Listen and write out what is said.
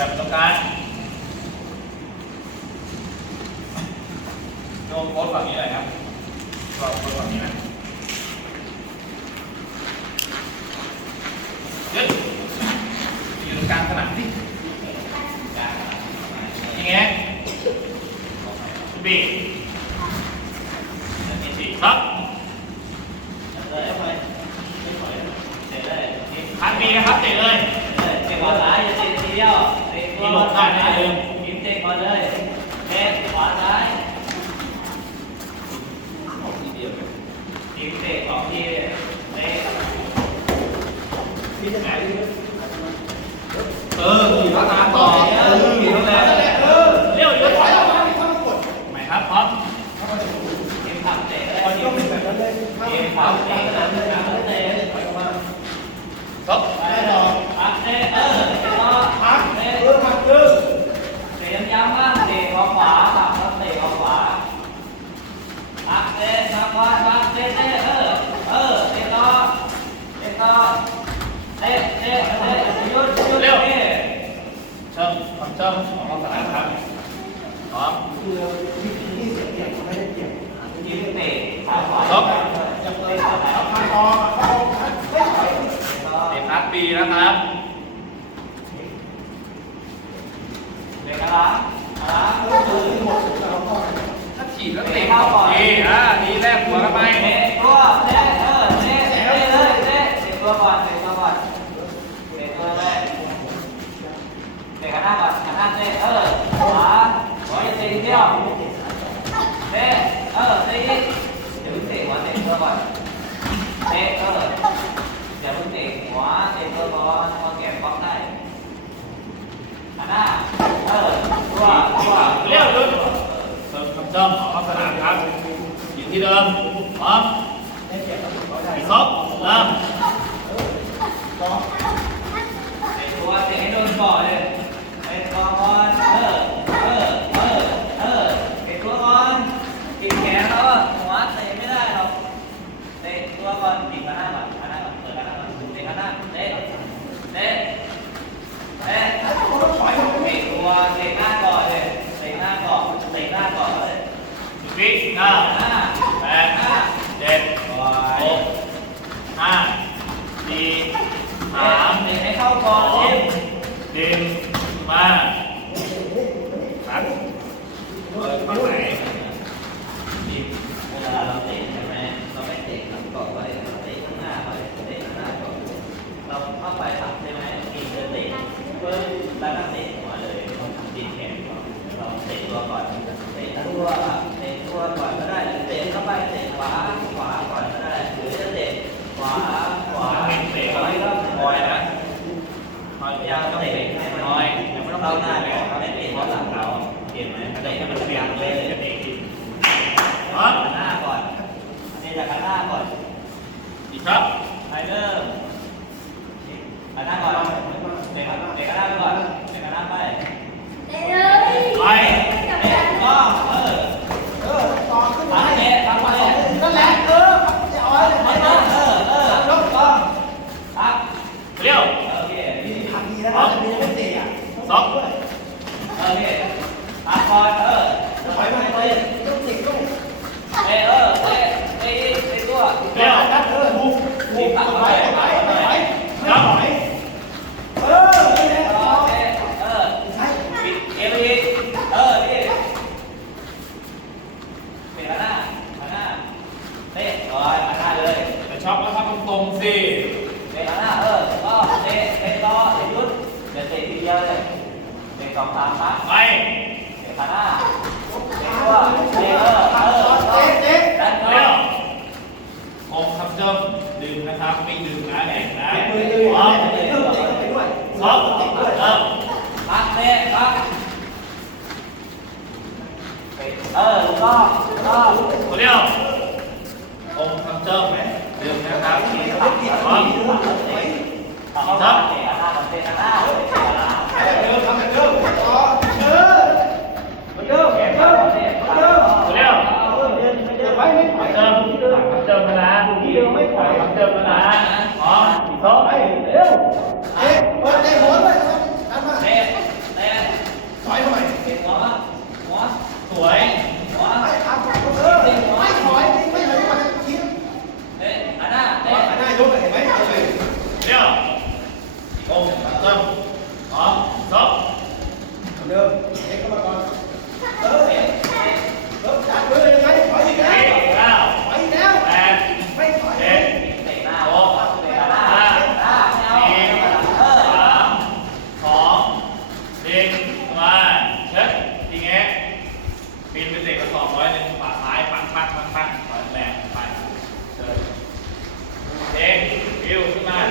แบบประสบการโยมโพสฝั่งนี้เลยครับก็โค้งแบบนี้นะยึดอยู่ตรงกลางสนามสิยังไงบีครับ หลบได้นะเดิมกินเตะก่เลยเตะขวาซ้ายออกทีเดียวกินเตะสองทีเตะพี่จะไหนเออขี่พักงานต่อเออขี่พักงานเออเร็วเดี๋วถอยออกมาไม่ข้างกดไหมครับพร้อมเกมขำเตะตอนนี้ก็เป็นแล้นเลยเกมขำเตะ เอ๊ะเอ๊ะเอ๊ะหยุดหยุดเร็วเชิญเชิญของเราสถานครับพร้อมยืดตะขาขวาครัเด็กพักปีนะครับเด็กอะไรอะไรถ้าฉีดแล้วเตะเข้าก่อนนี่อะ จ้องออกสนามครับอยู่ที่เดิมพร้อมอีกซอกเริ่ม 坏吧。Ganando a la องสามครับไปเดี๋ยวขาหน้าเดี๋ยวว่าเดี๋ยวเออเออเออเดี๋ยวเดี๋ยวผมคำจมดื่มนะครับ ไม่ดื่มนะแดกนะพร้อมพร้อมเออพักเตะพักเออถูกต้องถูกต้องเดี๋ยวผมคำจมดื่มนะครับพร้อมครับ Được, để các bạn coi. Tới, tới, tới, chặt เอวขึ้นมา